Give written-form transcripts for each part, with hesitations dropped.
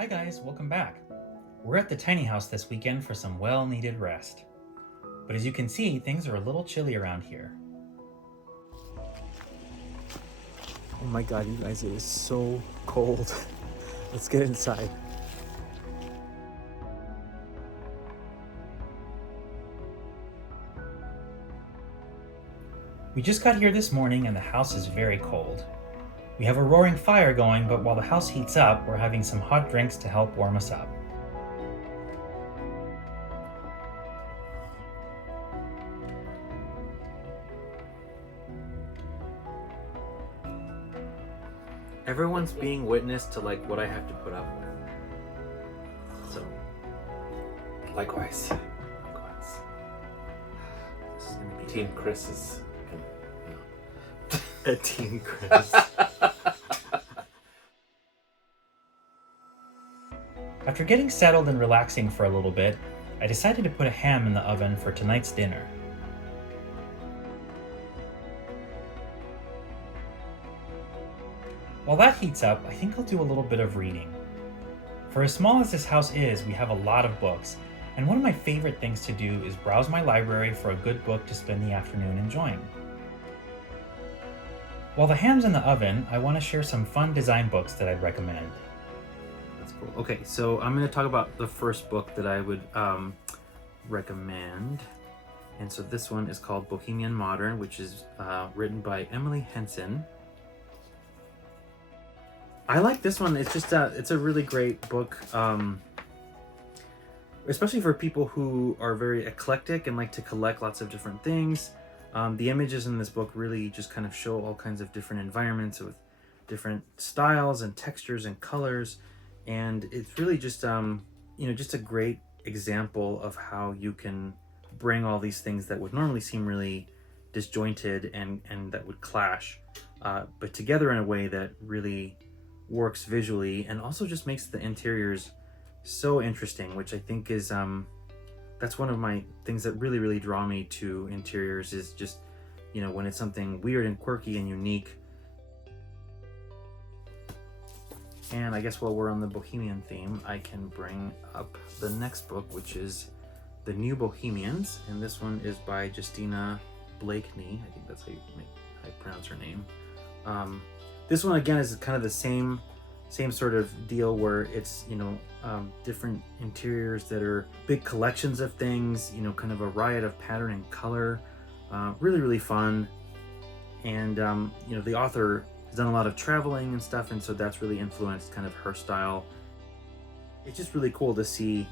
Hi guys, welcome back. We're at the tiny house this weekend for some well-needed rest. But as you can see, things are a little chilly around here. Oh my god, you guys, it is so cold. Let's get inside. We just got here this morning and the house is very cold. We have a roaring fire going, but while the house heats up, we're having some hot drinks to help warm us up. Everyone's being witness to like what I have to put up with. So, likewise. This is gonna be Team Chris is a Team Chris. After getting settled and relaxing for a little bit, I decided to put a ham in the oven for tonight's dinner. While that heats up, I think I'll do a little bit of reading. For as small as this house is, we have a lot of books, and one of my favorite things to do is browse my library for a good book to spend the afternoon enjoying. While the ham's in the oven, I want to share some fun design books that I'd recommend. That's cool. Okay, so I'm going to talk about the first book that I would recommend. And so this one is called Bohemian Modern, which is written by Emily Henson. I like this one. It's just it's a really great book, especially for people who are very eclectic and like to collect lots of different things. The images in this book really just kind of show all kinds of different environments with different styles and textures and colors, and it's really just just a great example of how you can bring all these things that would normally seem really disjointed and that would clash, but together in a way that really works visually and also just makes the interiors so interesting, which I think is that's one of my things that really draw me to interiors, is just when it's something weird and quirky and unique. And I guess while we're on the Bohemian theme, I can bring up the next book, which is The New Bohemians, and this one is by Justina Blakeney. I think that's how I pronounce her name. This one again is kind of the same sort of deal, where it's different interiors that are big collections of things, kind of a riot of pattern and color. Really fun. And the author has done a lot of traveling and stuff, and so that's really influenced kind of her style. It's just really cool to see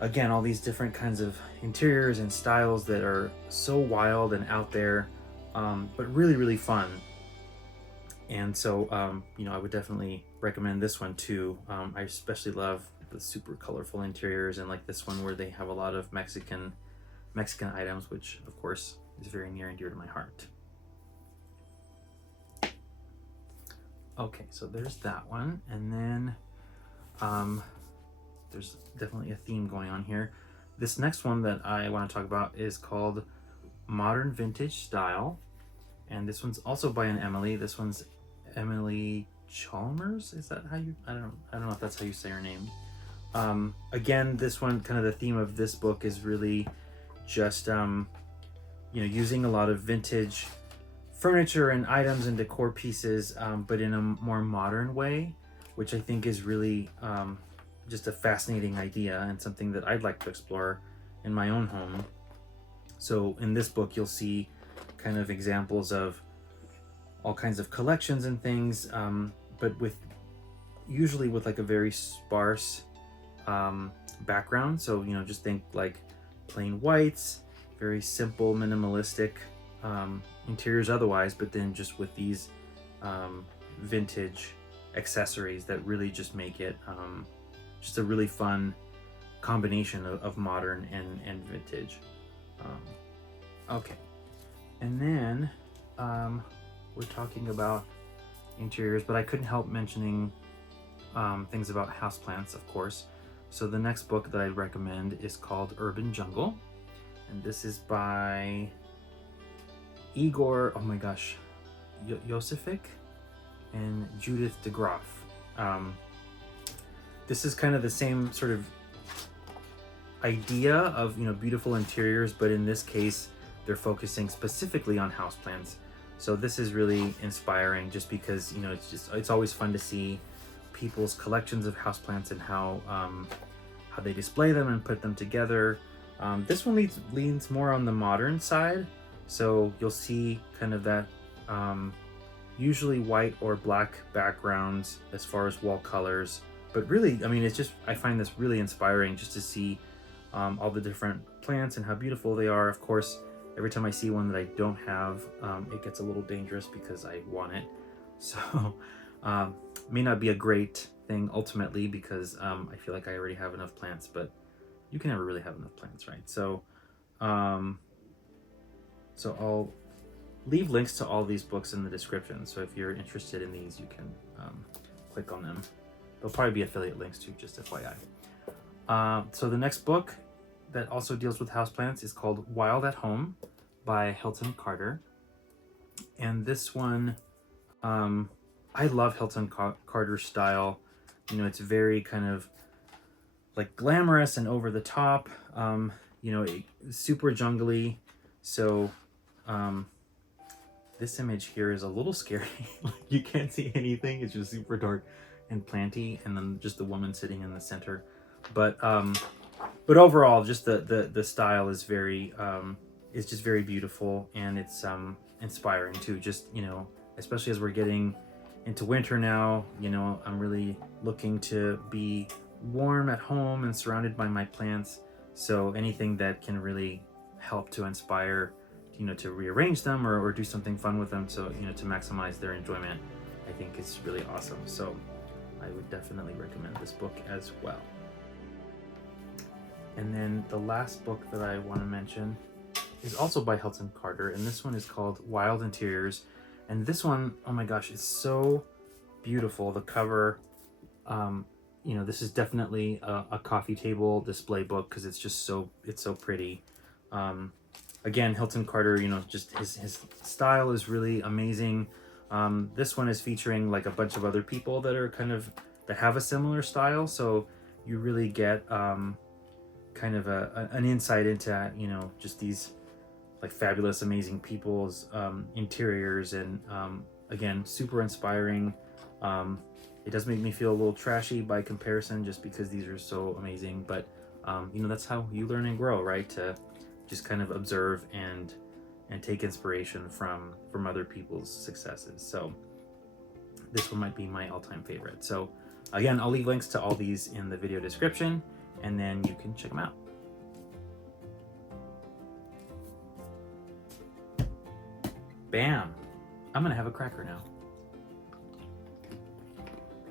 again all these different kinds of interiors and styles that are so wild and out there, but really fun. And so, I would definitely recommend this one too. I especially love the super colorful interiors, and like this one where they have a lot of Mexican items, which of course is very near and dear to my heart. Okay, so there's that one. And then there's definitely a theme going on here. This next one that I want to talk about is called Modern Vintage Style. And this one's also by an Emily. This one's Emily Chalmers. Is that how you? I don't know if that's how you say her name. Again, this one, kind of the theme of this book is really just using a lot of vintage furniture and items and decor pieces, but in a more modern way, which I think is really just a fascinating idea and something that I'd like to explore in my own home. So in this book, you'll see kind of examples of all kinds of collections and things, but usually with like a very sparse background. So just think like plain whites, very simple, minimalistic interiors otherwise, but then just with these vintage accessories that really just make it just a really fun combination of modern and vintage. Okay. And then we're talking about interiors, but I couldn't help mentioning things about houseplants, of course. So the next book that I'd recommend is called Urban Jungle, and this is by Igor, oh my gosh, Josefik and Judith de Graaf. this is kind of the same sort of idea of, beautiful interiors, but in this case, they're focusing specifically on houseplants. So this is really inspiring just because, it's always fun to see people's collections of houseplants and how they display them and put them together. This one leans more on the modern side. So you'll see kind of that usually white or black backgrounds as far as wall colors. But really, I find this really inspiring just to see all the different plants and how beautiful they are. Of course, every time I see one that I don't have, it gets a little dangerous because I want it. So may not be a great thing ultimately because I feel like I already have enough plants, but you can never really have enough plants, right? So I'll leave links to all these books in the description. So if you're interested in these, you can click on them. There'll probably be affiliate links too, just FYI. So the next book that also deals with houseplants is called Wild at Home by Hilton Carter. And this one, I love Hilton Carter's style. It's very kind of like glamorous and over the top, super jungly. So this image here is a little scary. Like, you can't see anything. It's just super dark and planty, and then just the woman sitting in the center. But overall, just the style is just very beautiful, and it's inspiring too. Just, especially as we're getting into winter now, I'm really looking to be warm at home and surrounded by my plants. So anything that can really help to inspire, to rearrange them or do something fun with them, so to maximize their enjoyment, I think is really awesome. So I would definitely recommend this book as well. And then the last book that I want to mention is also by Hilton Carter, and this one is called Wild Interiors. And this one, oh my gosh, it's so beautiful. The cover, this is definitely a coffee table display book because it's so pretty. Again, Hilton Carter, just his style is really amazing. This one is featuring like a bunch of other people that have a similar style, so you really get kind of an insight into just these like fabulous, amazing people's interiors, and again, super inspiring. It does make me feel a little trashy by comparison, just because these are so amazing, but that's how you learn and grow, right? To just kind of observe and take inspiration from other people's successes. So this one might be my all-time favorite. So again, I'll leave links to all these in the video description, and then you can check them out. Bam! I'm gonna have a cracker now.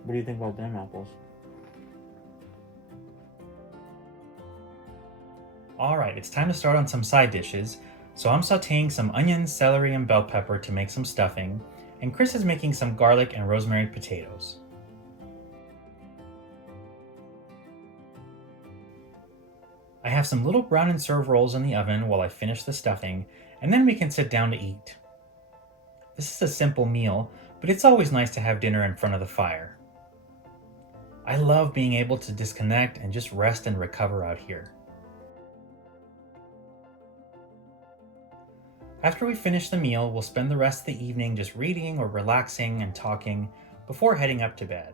What do you think about them apples? Alright, it's time to start on some side dishes. So I'm sauteing some onions, celery, and bell pepper to make some stuffing, and Chris is making some garlic and rosemary potatoes. I have some little brown and serve rolls in the oven while I finish the stuffing, and then we can sit down to eat. This is a simple meal, but it's always nice to have dinner in front of the fire. I love being able to disconnect and just rest and recover out here. After we finish the meal, we'll spend the rest of the evening just reading or relaxing and talking before heading up to bed.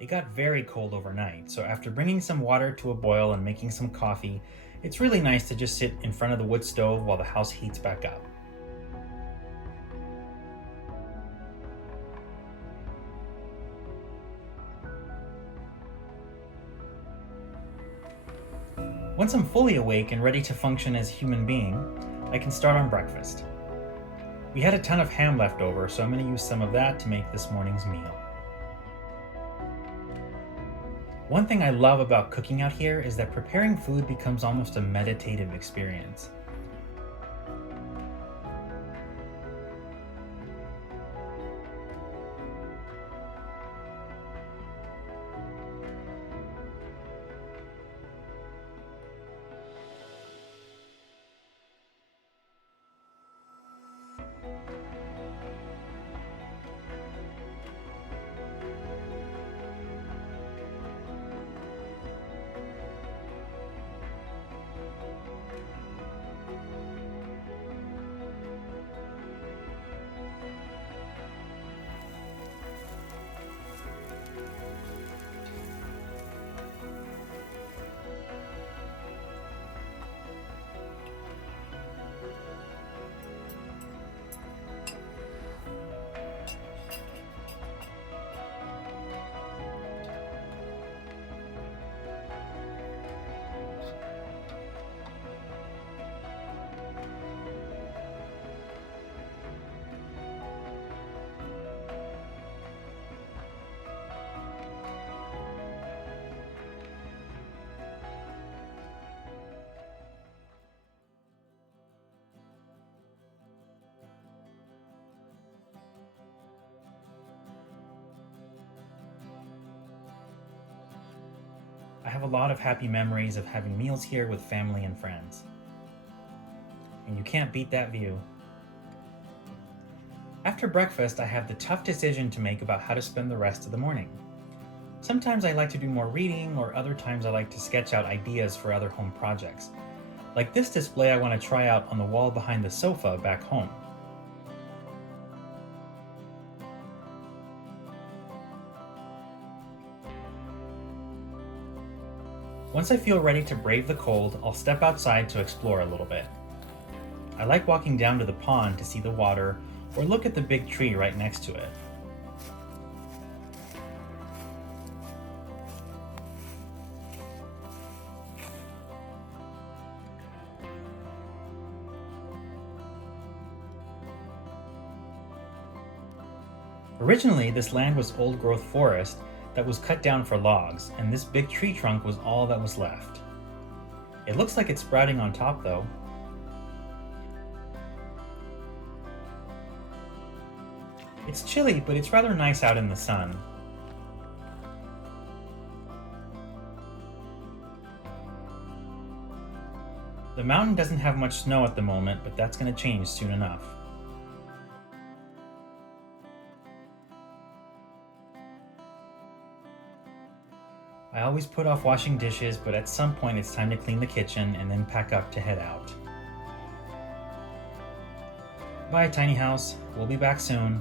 It got very cold overnight, so after bringing some water to a boil and making some coffee, it's really nice to just sit in front of the wood stove while the house heats back up. Once I'm fully awake and ready to function as a human being, I can start on breakfast. We had a ton of ham left over, so I'm going to use some of that to make this morning's meal. One thing I love about cooking out here is that preparing food becomes almost a meditative experience. I have a lot of happy memories of having meals here with family and friends. And you can't beat that view. After breakfast, I have the tough decision to make about how to spend the rest of the morning. Sometimes I like to do more reading, or other times I like to sketch out ideas for other home projects. Like this display I want to try out on the wall behind the sofa back home. Once I feel ready to brave the cold, I'll step outside to explore a little bit. I like walking down to the pond to see the water or look at the big tree right next to it. Originally, this land was old-growth forest that was cut down for logs, and this big tree trunk was all that was left. It looks like it's sprouting on top, though. It's chilly, but it's rather nice out in the sun. The mountain doesn't have much snow at the moment, but that's going to change soon enough. I always put off washing dishes, but at some point it's time to clean the kitchen and then pack up to head out. Bye, tiny house. We'll be back soon.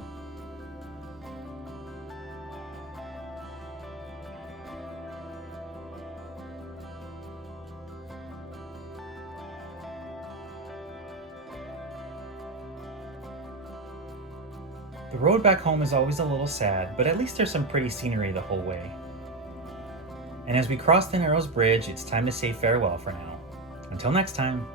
The road back home is always a little sad, but at least there's some pretty scenery the whole way. And as we cross the Narrows Bridge, it's time to say farewell for now. Until next time.